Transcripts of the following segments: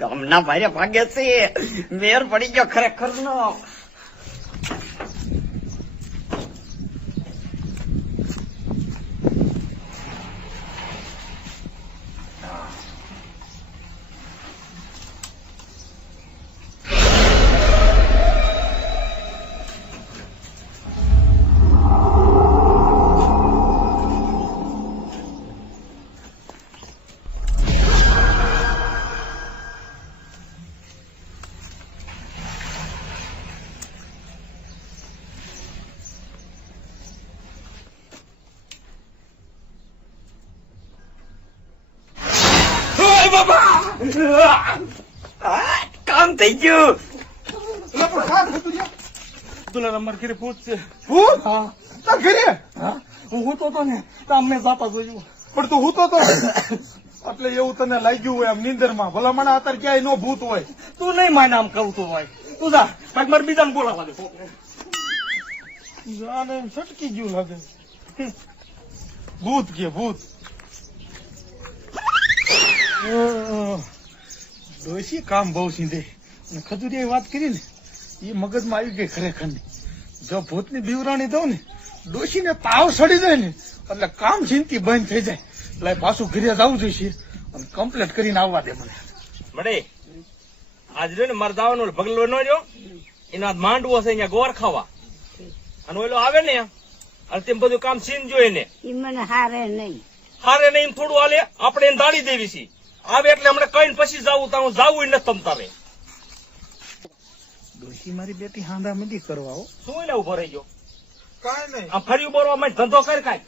ગામના ભારે ભાગે છે, મેર પડી ગયો ખરેખર નો. કામ થઈ ગયું. તુલા નંબર ઘરે ભૂત છે. ભૂત? હા. તાર ઘરે? હા. હું હૂતો તો ને કામ મેં જાતા જોયું. પણ તું હૂતો તો એટલે એવું તને લાગ્યું હોય આમ નીંદરમાં. ભલા મને અત્યારે ક્યાંય નો ભૂત હોય. તું નહીં માને આમ કહું તો ભાઈ. તું જા બાકી મારે બીજાને બોલાવા દે. જાને એમ સટકી ગયું લાગે. ભૂત કે ભૂત. ડોશી કામ બહુ સીધે ખજૂરી વાત કરી ને એ મગજમાં આવી ગઈ ખરેખર ની. જો ભૂતની બીવરાણી દઉં ને ડોશી ને તાવ સડી જાય ને એટલે કામ ચિંતી બંધ થઈ જાય. એટલે પાછું ઘરે જવું જોઈશે અને કમ્પ્લીટ કરીને આવવા દે મને. મળે આજ ને મારે જવાનું ભગલો નો રહ્યો એનો માંડવો છે અહીંયા ગોર ખાવા અને ઓલો આવે ને અને તેમ બધું કામ સીન જોઈએ ને મને હારે નહીં થોડું હાલે આપણે એને દાડી દેવી છે. આવે એટલે હમણાં કઈ પછી જવું તો જવું નથી તમતા રે. ડોશી મારી બેટી હાંડા મંદી કરવા હો. શું એટલે ઉભો રહી ગયો? કાંઈ નહીં. આમ ફરી ઉભો રહેવા માટે ધંધો કર કાંઈ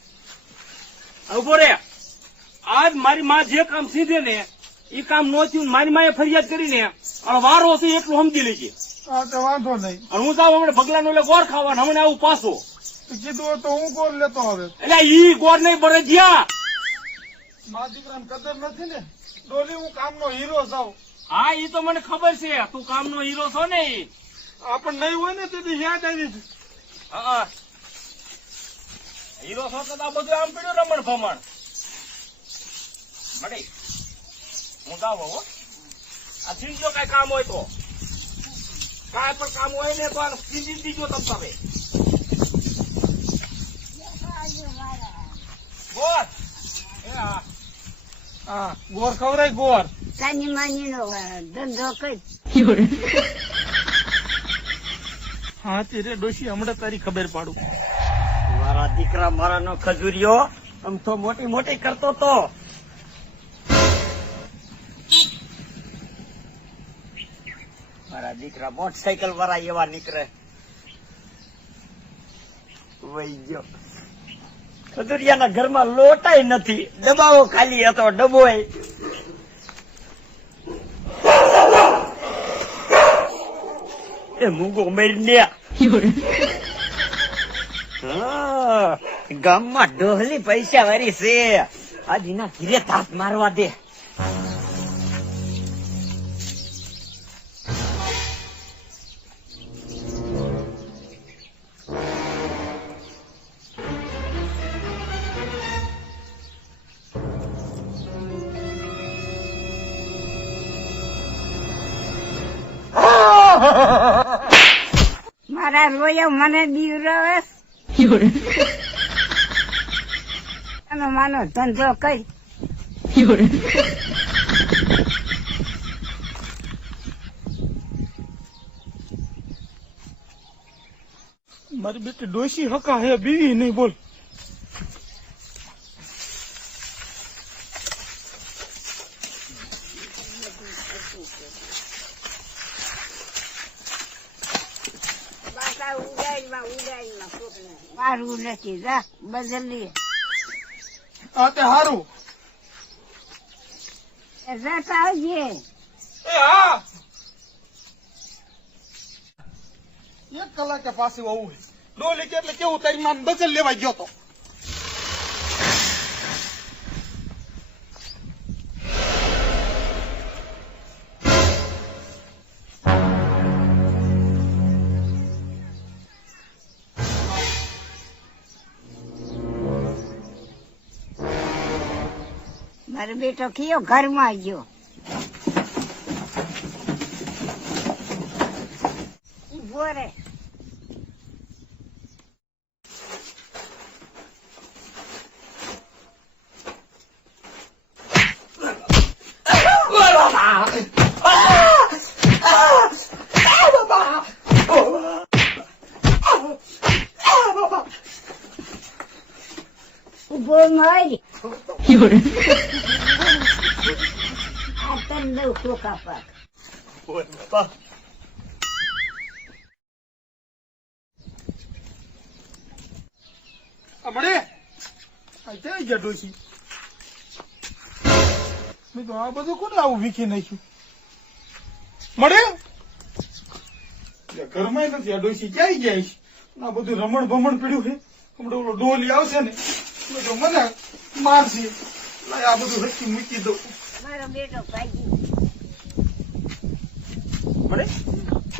ઉભો રે. આજ મારી માં જે કામ સીધે ને એ કામ નો થયું. મારી માએ ફરિયાદ કરીને વારો છે એટલું સમજી લેજે. હા તો વાંધો નહીં. અને હું જાઉં હમણાં ભગલાનો એટલે ગોળ ખાવાનું હમણાં આવું પાછો. કીધું તો હું ગોળ લેતો હવે. એટલે ઈ ગોળ નહીં ભરે જ્યાં મા દીકરાને કદર નથી ને. ડોલી હું કામનો હીરો જાઉં. હા ઈ તો મને ખબર છે તું કામનો હીરો છો ને. આપણ નહીં હોય ને તેથી યાદ આવી છે. હા હીરો છો તો આ બધું આમ પડ્યું રમણ ભમણ. મળે હું જાઉં હો. આ ચીજો કઈ કામ હોય તો કાંઈ પણ કામ હોય ને તો આ ચીજી દીજો તમ તમે ગોર. હા ગોર ખવરાય ગોર. સાની માની નો ધંધો કઈ. હા તે રે ડોશી હમણાં તારી ખબર પાડું. મારા દીકરા મારાનો ખજૂરિયો આમ તો મોટી મોટી કરતો તો. મારા દીકરા મોટરસાયકલ વાળા એવા નીકળે. વહી ગયો. ખજૂરિયાના ઘરમાં લોટાય નથી. ડબ્બાઓ ખાલી હતો ડબ્બોય. એ મૂગો મેળને ગામમાં ડોહલી પૈસા વાળી છે. આજ એના ઘીરે તાપ મારવા દે. મારા રોયા મને બીવરાવે. માનો ધંધો કઈ. મારી બેટી ડોશી હકા હે બીવી નહીં બોલ. મારું નથી જા બદલી. હા તે હારું. જતા આવજે. એ હા 1 કલાકે પાછું આવું. ડોલી કે એટલે કેવું તારી માં બચલ લેવા ગયો તો. મારો બેટો કયો ઘરમાં ગયો. ઉભો રે. ઉભો મરી. આ તને દઉં ટોકા પાક. મળે ક્યાં ગયા ડોશી? મેં તો આ બધું કોને આવું વીખી નાખ્યું? મળે ઘરમાં નથી. આ ડોશી ક્યાંય ગયા છે? આ બધું રમણ ભમણ પીડ્યું છે. હમણાં ઓલો ડોલી આવશે ને તો મને મારશે. લાય આ બધું હસી મૂકી દઉં. મારો બેટો ભાગી મળે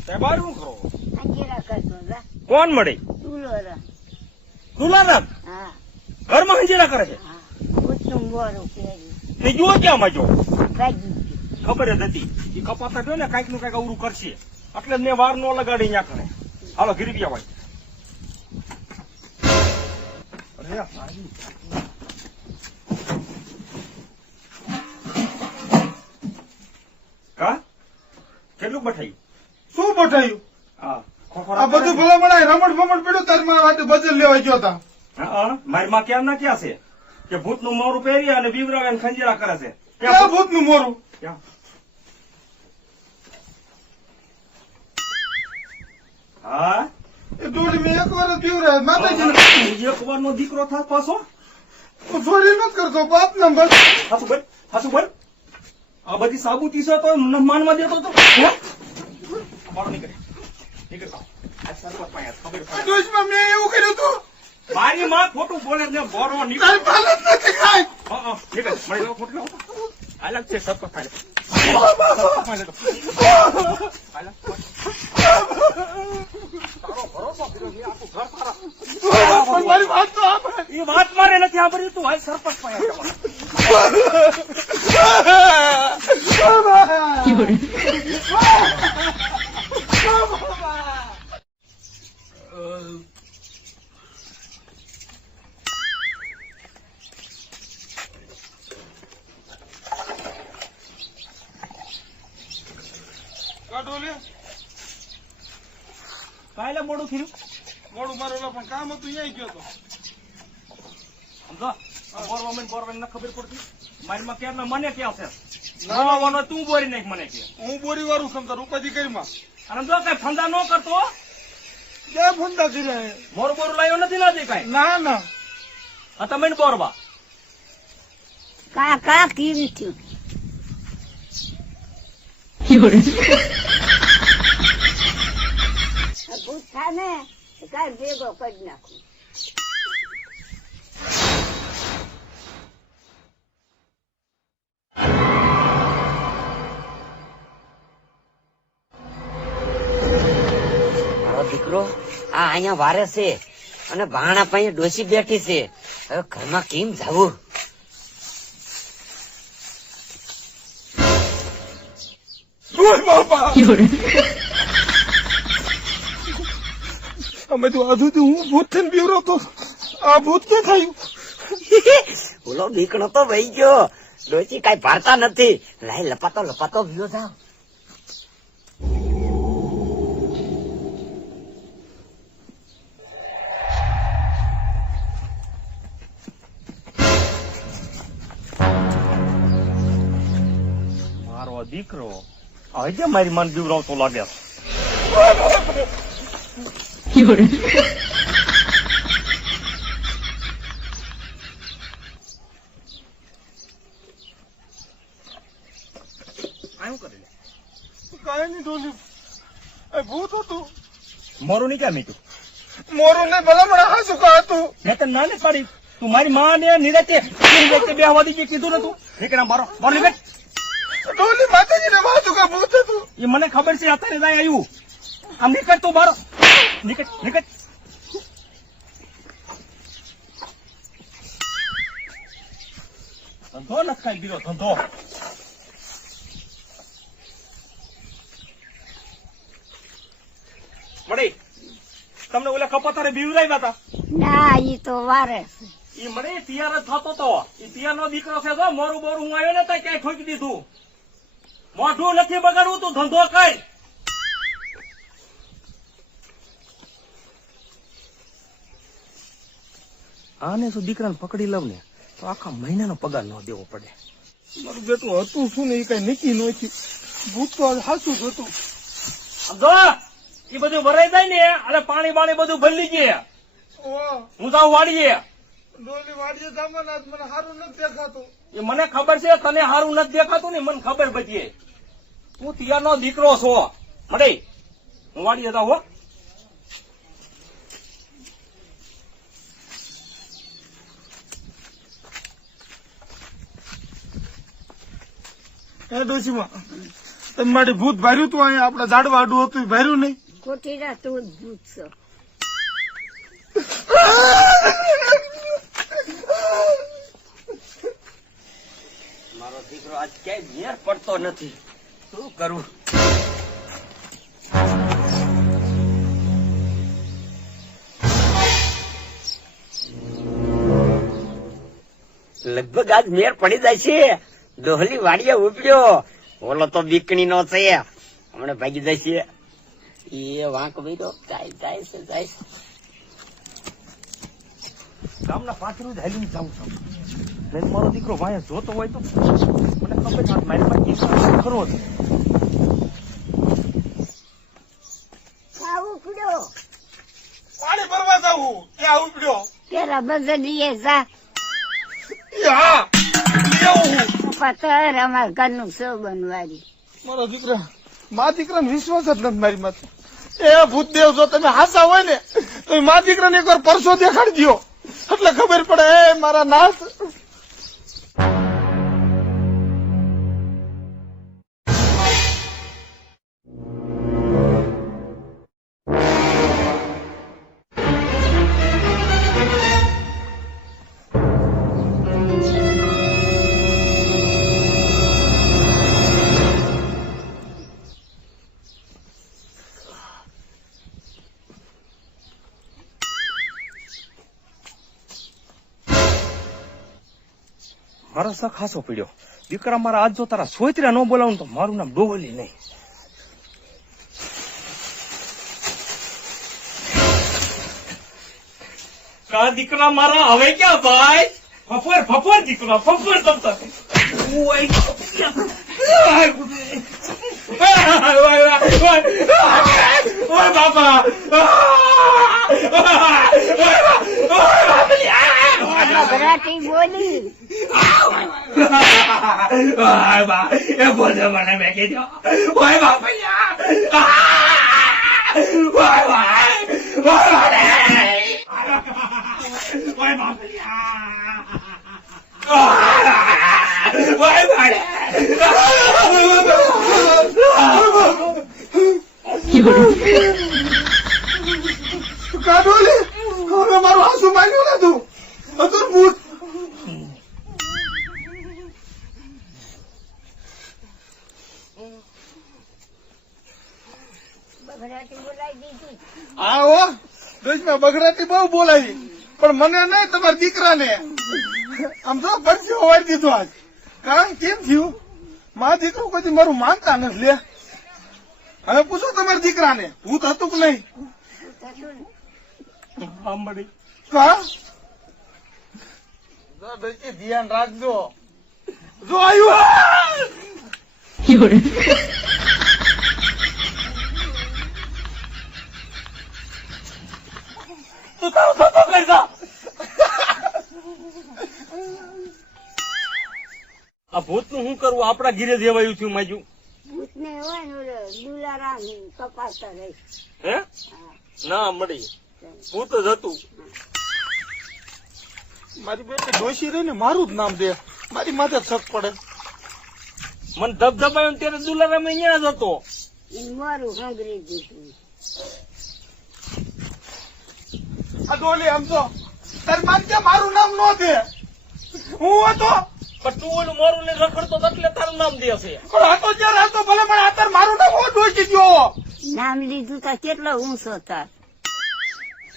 સાહેબ આ શું કરો? અંજેરા કરતો જા. કોણ મળે? તુલો રા. તુલારામ હા ઘરમાં હંજેરા કરે છે? હા. ઉચું બોરું પહેર્યું. તે જુઓ ક્યાં માં જો ભાગી ગયું. ખબર જ હતી એ કપાતા ગયો ને કઈક નું કઈક અવરું કરશે એટલે મેં વાર નો લગાડી ત્યાં કરે. હાલો ગીરી ગયા ભાઈ. કા કેટલું બઠાયું? શું બઠાયું? હા આ બધું ભલા મને રમણ ભમણ પડ્યું તાર મારા માટે બદલ લેવા ગયો હતા. હા મારી માં ક્યાં ના ક્યાં છે કે ભૂત નું મોરું પહેરી અને બીવરાવે અને ખંજેરા કરે છે. ક્યાં ભૂત નું મોરું? ક્યાં? હા એ ડોલી મેં એક વાર જ પીવરાય માતાજી એક વાર નો દીકરો થાય પાછો. હું ચોરી નથી કરતો. બાપ નંબર હાસુ બોલ હાસુ બોલ. આ બધી સાબુતી છે તો માનમાં દેતો તો મારો નીકળે નીકળ. આ સરપંચ પાસે ખબર પડે. ડોશમાં મેં એવું કર્યું હતું. મારી માં ખોટું બોલે ને બોરો નીકળ. તારી પાલત નથી ખાય. હા નીકળ મળી ખોટું અલગ છે સરપંચ પાસે. તારો ભરોસો કર્યો છે આખું ઘર તારા. પણ મારી વાત તો આપણે એ વાત મારે નથી સાંભળી. તું હાલ સરપંચ પાસે જવા. કાલે મોડું થયું મોડું મારું પણ કામ હતું અહીંયા ગયો હતો. સમજો બોરવામેન ને ખબર પડતી. મારી માં ક્યાં મને ક્યાં છે નાવાનો તું બોરી નાખ મને કે હું બોરી વાળું સમતા ઉપાધિ કરીમાં અને જો કઈ ફંદા ન કરતો ક્યાં ફંદા કર્યા? મોર બોર લાવ્યો નથી લાદી કઈ. ના ના હા તમે બોરવા કાકા કેમ થયું? ભૂત થાય ને કાંઈ ભેગો કરી નાખું. મારો દીકરો આ અહીંયા વારે છે અને ભાણા પાસે ડોસી બેઠી છે. હવે ઘરમાં કેમ જવું? અમે તો આજુ હું ભૂત થઈને બીવરો તો આ ભૂત ક્યાં થયું? ઓલો દીકરો તો વહી ગયો. ડોસી કઈ ભારતા નથી. લાઈ લપાતો લપાતો ભીયો જાવ. મારો દીકરો આજે મારી માન બીવરાવતો લાગે. કાંઈ નહીં ડોલી ભૂત હતું. મોરું નહીં ક્યાં મીઠું મોરું ને ભલામણ હાસુ કા હતું. મેં તને નાને પાડી. તું મારી માં ને નિરાતે બે હવા દીધી કીધું ને તું નીકળ મારો મારો નીકળ. ડોલી માતાજી ને વાતું કા ભૂત હતું. એ મને ખબર છે અત્યારે જાય આવ્યું. આમ નીકળ તું મારો નીકળ નીકળ. ધંધો નથી કાંઈ બીજો ધંધો. મળી તમને ઓલા કપાતારે બીવરાવ્યા હતા. ના ઈ તો વારે છે. ઈ મને તૈયાર જ થતો તો. ઈ પિયાનો દીકરો છે તો મોરું બોરું હું આવ્યો ને તો ક્યાંય ઠોકી દીધું. મોઢું નથી બગાડવું, તું ધંધો કર. આને શું દીકરાને પકડી લઉં ને તો આખા મહિનાનો પગાર ન દેવો પડે. મારું બેટું હતું શું ને એ કઈ નક્કી નહોતી. ભૂત તો સાચું જ હતું. સમજો એ બધું ભરાઈ જાય ને અને પાણી બાણી બધું ભરી ગયા. હું જાઉં વાડીએ. ડોલી વાડીએ સામાન આજ મને સારું નથી દેખાતું. એ મને ખબર છે તને સારું નથી દેખાતું ને મને ખબર બચીએ. તું તિયાનો દીકરો છો. મળે હું વાડીએ જાઉં હો. હે ડોશીમાં તમે માટે ભૂત ભર્યું તું અહીંયા આપડા ઝાડવા આડું હતું એ ભર્યું નહીં. ખોટી રાત તું જ ભૂત છો. મારો દીકરો આજ ક્યાંય મેર પડતો નથી, શું કરું? લગભગ આજ મેર પડી જાય છે. ડોહલી વાડીએ ઉપડ્યો. ઓલો તો બીકણી નો છે, હમણાં ભાગી જાય છે. એ વાંક બીડો જાય જાય છે જાય છે. ગામના પાછળ જ હાલીને જાઉં છું. નહીં મારો દીકરો વાયા જોતો હોય તો મને ખબર છે મારી પાસે ખરો છે. આવું પડ્યો પાણી ભરવા જવું ત્યાં ઉપડ્યો. પેલા બગડીએ જા હા એવું પતર અમાર ઘરનું સો બનવાડી. મારો દીકરા મા દીકરાને વિશ્વાસ જ નથી મારી માથે. એ ભૂતદેવ જો તમે હાસા હોય ને તો મા દીકરાને એકવાર પરસો દેખાડી દો એટલે ખબર પડે એ મારા નાથ. મારો શક ખાસો પડ્યો. દીકરા મારા આજ જો તારા સોયત્રા ન બોલાવું તો મારું નામ ડોહલી નહીં. કા દીકરા મારા હવે ક્યાં ભાઈ? ફફર ફફર દીકરા ફફર તમતા. ઓય બાપા ભરાટી બોલી એ બોલે મને મેં કીધું ઓય બાપા ઓય કાઢોલી હવે મારું આંસુ માન્યું ને તું હતું ભૂત. ભરાટી બોલાવી દીધી. હા હો દોસ્તમાં બગડાટી બહુ બોલાવી પણ મને નહીં તમારા દીકરાને આમ તો પરસી હોવાડી દીધું આજ. કારણ કેમ થયું મા દીકરો કોઈ મારું માનતા નથી. લે હવે પૂછો તમારા દીકરાને ભૂત હતું કે નહીં. સાંભળી કા ધ્યાન રાખજો. જો આવ્યું તું તારો ધંધો કરી જા. આ ભૂત નું શું કરવું? આપડા ઘીરે જેવાયું થયું માજુ. ભૂત ને હોય ને ઓલો દુલારામ કપાતા રહી. હે ના મળી ભૂત જ હતું. મારી બેટી ડોશી રહી ને મારું જ નામ દે મારી માથે શક પડે. મને ધબધબાયો ને ત્યારે દુલારામ અહીંયા જ હતો. એને મારું હંગરી દીધું. આ ડોલી આમ તો તારી માન કે મારું નામ નો દે. હું હતો પણ તું ઓલું મોરું ને રખડતો તો એટલે તારું નામ દે છે. પણ આ તો જ્યાં રહેતો ભલે પણ અત્યારે મારું નામ હું ડોસી ગયો. નામ લીધું તો કેટલો ઊંચો તાર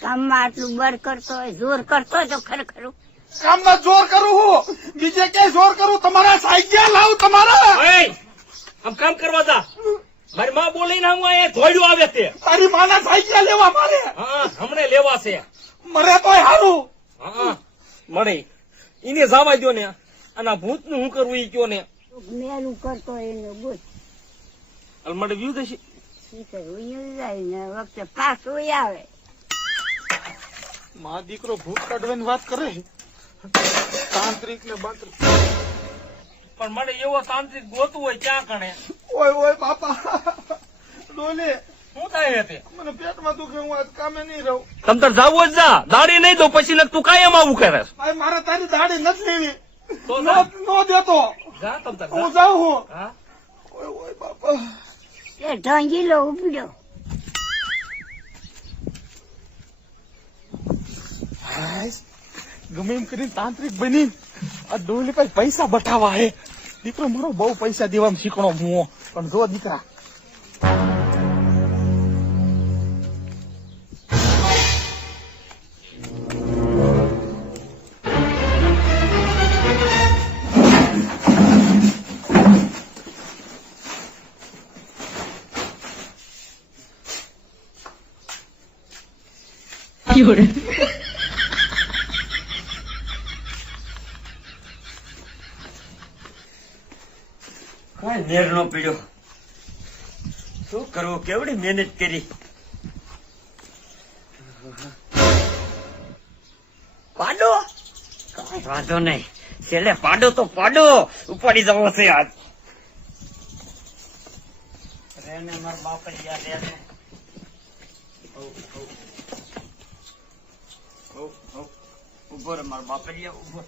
કામમાં આટલું બર કરતો હોય જોર કરતો હોય તો ખરેખર કામમાં જોર કરું હું બીજે ક્યાંય જોર કરું તમારા સાઈકિયા લાવું તમારા ઓય, આમ કામ કરવા જા. મારી માં બોલીને હું અહીંયા ધોડ્યું આવે તે. તારી માના સાઈકિયા લેવા મારે હા, હમણે લેવા છે. મરે તોય હારું. હા, મળે એને જવા દો ને. અને ભૂત નું શું કરવું ઈ કયો ને. મેલું કરતો હોય એને બોલ મળે વ્યૂ થશે. જાય ને વખતે પાછું આવે માં દીકરો ભૂત કાઢવાની વાત કરે તાંત્રિક ને બાંત્રિક. પણ મને એવો તાંત્રિક ગોતું હોય ક્યાં કણે. ઓય ઓય બાપા ડોલે શું થાય તે? મને પેટમાં દુખે હું આજ કામે નહીં રહું. તમ તાર જાવું જ જા. દાડી નહીં દો પછી ને તું કાયમ આવું કરે. ભાઈ મારે તારી દાઢી નથી લેવી. તો નો નો દેતો જા તમ તાર હું જાઉં હું. હા, ઓય ઓય બાપા એ ઢંગીલો ઉપડ્યો હાય, ગમે એમ કરીને તાંત્રિક બની આ ડોલી પાસે પૈસા બતાવા હે. દીકરો મારો બહુ પૈસા દેવામાં શીખણો હું પણ જો દીકરા કાંઈ મેર નો પીડ્યો. શું કરવું, કેવડી મહેનત કરી. પાડો કાંઈ વાંધો નહીં, છેલ્લે પાડો તો પાડો ઉપાડી જવો છે આજ. રેને મારા બાપરિયા રેને. ઉભો રે મારા બાપરિયા ઉભો.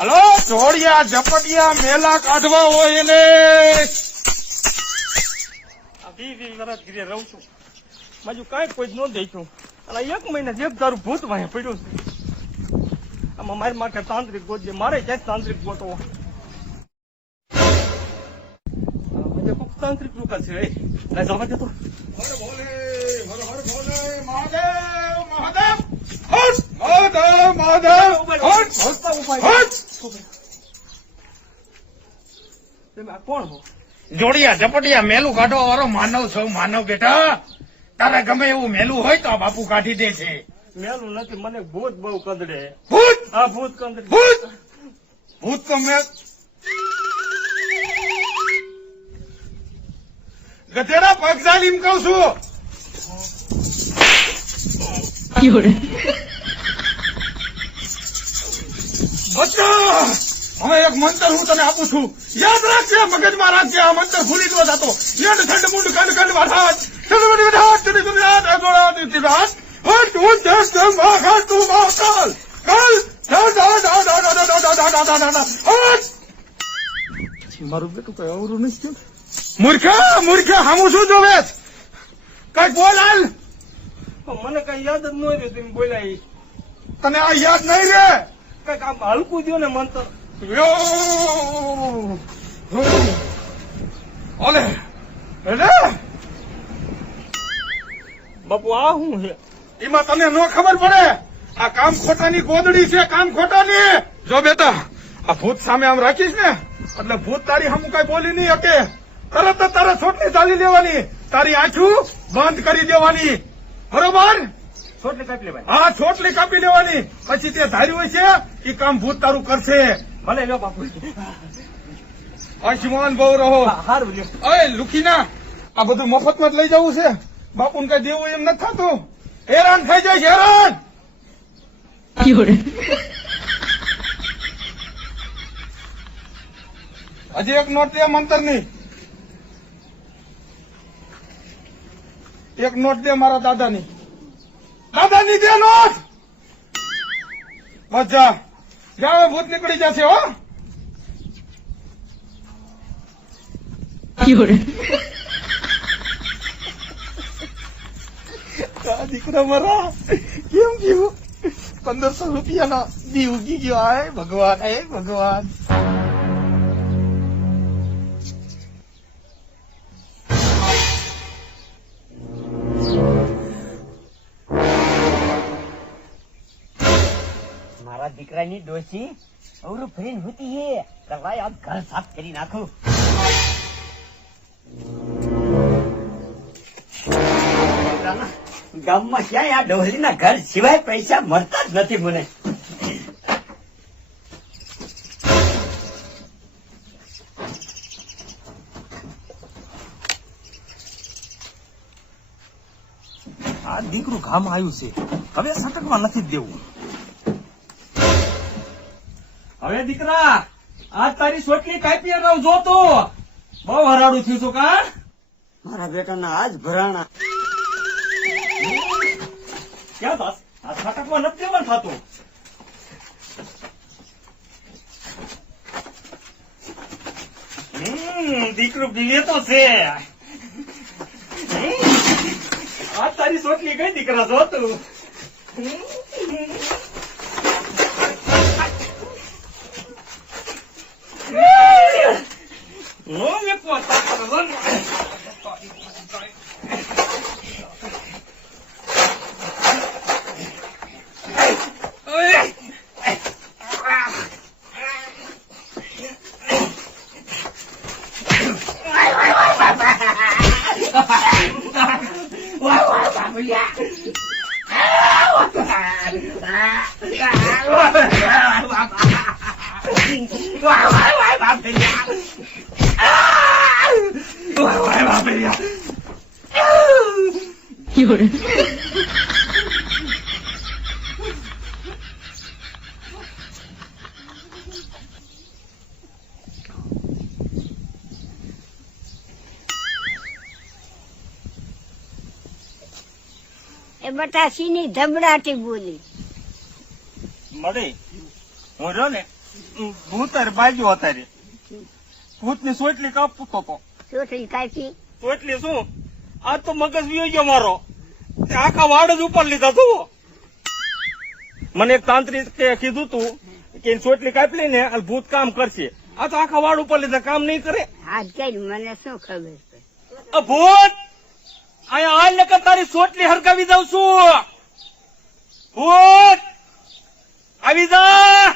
હલો જોડિયા ઝપટિયા મેલા કાઢવા હોય એને આ 20 વર્ષ ઘરે રહું છું. બાજુ કાંઈ કોઈ જ ન દેખ્યું. અને 1 મહિના એક દારૂ ભૂત વાંહે પડ્યું છે. આમાં મારી માટે તાંત્રિક ગોતજે. મારે ક્યાંય તાંત્રિક ગોતવો. આજે કોક તાંત્રિક લોકો છે. લાય જવા દે તો. હર ભોલે હર હર ભોલે મહાદેવ મહાદેવ હર મહાદેવ મહાદેવ હર હસતા ઉપાય. હર. તમે આ કોણ હો? જોડિયા ઝપટિયા મેલું કાઢવા વાળો માનવ છો માનવ બેટા. તારે ગમે એવું મેલું હોય તો આ બાપુ કાઢી દે છે. મેલું નથી, મને ભૂત બહુ કંદડે. ભૂત આ ભૂત કંદડે. ભૂત ભૂત તો મેં ગધેડા પગઝાલીમ કહું છું. બચ્ચા હવે એક મંત્ર હું તને આપું છું, યાદ રાખજે, મગજમાં રાખજે. આ મંત્ર ભૂલી ન જતો. યડ થંડ મુંડ કંડ કંડ વરસાદ ચંદ્રમણી વિધાત ચડી દુનિયાત અગોળા દિતિરાત હટ હું દેશ દેવ મહાકાલ તું મહાકાલ કાલ ડા ડા ડા ડા ડા ડા ડા ડા ડા ડા હટ. મારું બેટું કઈ અવરું નથી થયું. મૂર્ખા મૂર્ખા હામું શું જોવે કઈ બોલ હાલ. મને કઈ યાદ જ ન રહ્યું. તમે બોલ્યા ઈ. તને આ યાદ નહીં રે. કઈક આમ હલકું દ્યો ને મંત્ર. ઓલે એટલે બાપુ આ શું છે? એમાં તને ન ખબર પડે. આ કામ ખોટાની ગોદડી છે, કામ ખોટાની. જો બેટા આ ભૂત સામે આમ રાખીશ ને એટલે ભૂત તારી સામું કઈ બોલી નહીં શકે. તરત જ તારે છોટલી ચાલી લેવાની, તારી આંખું બંધ કરી દેવાની. બરોબર? છોટલી કાપી લેવાય. હા છોટલી કાપી લેવાની. પછી તે ધાર્યું હોય છે એ કામ ભૂત તારું કરશે. ભલે લ્યો બાપુ. આયુષ્યમાન બહુ રહો. હારું લ્યો. અય લુખીના આ બધું મફતમાં જ લઈ જવું છે. બાપુને કઈ દેવું એમ નથી થતું. હેરાન થઈ જાય હેરાન. હજી એક નોટ દે મંતર ની. એક નોટ દે મારા દાદાની. દાદાની દે નોટ. મજા જાવે ભૂત નીકળી જશે હો. આ દીકરા મારા કેમ ગયું? 1500 રૂપિયાનો દી ઉગી ગયો. આય ભગવાન, હે ભગવાન. મારા દીકરાની ડોશી અવરું ફરીને હોતી હે. ભાઈ આજ ઘર સાફ કરી નાખું. ગામમાં ક્યાંય આ ડોહલીના ઘર સિવાય પૈસા મળતા જ નથી મને. આ દીકરું ગામ આવ્યું છે, હવે સટકવા નથી જ દેવું. હવે દીકરા આજ તારી સોટલી કાપી રાવ જોતો બહુ હરાડું થયું છું કા. મારા બેટાના આજ ભરાણા. ક્યાં બસ આ સટકવા નથી દેવાનું થતું. દીકરું પીવે તો છે. આ તારી સોટલી કઈ દીકરા જોતું. નો મેં પોતા એ બટાસીની ધબડાટી બોલી. મળી હું રહ્યો ને ભૂતર બાજુ અત્યારે ભૂતની સોટલી કાપતો હતો. ચોટલી કાપી. સોટલી શું આજ તો મગજ વિયો ગયો મારો. તે આખા વાડ જ ઉપર લીધા તું. મને એક તાંત્રિકે કીધું તું કે સોટલી કાપી લઈને અને ભૂત કામ કરશે. આ તો આખા વાડ ઉપર લીધા, કામ નહીં કરે. હાથ કરી મને શું ખબર પડે. ભૂત અહીંયા હાલ ને તારી સોટલી હરગાવી દઉં છું. ભૂત આવી જા.